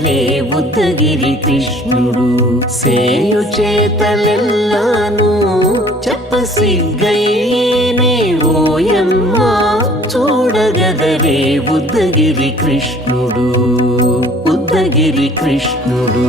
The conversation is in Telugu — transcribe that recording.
చూడగదరే ఉత్తగిరి కృష్ణుడు. సేయు చేతలెల్లాను చెప్పసిగ్గయ్యేనే ఓయమ్మా. చూడగదరే ఉద్దగిరి కృష్ణుడు ఉద్దగిరి కృష్ణుడు.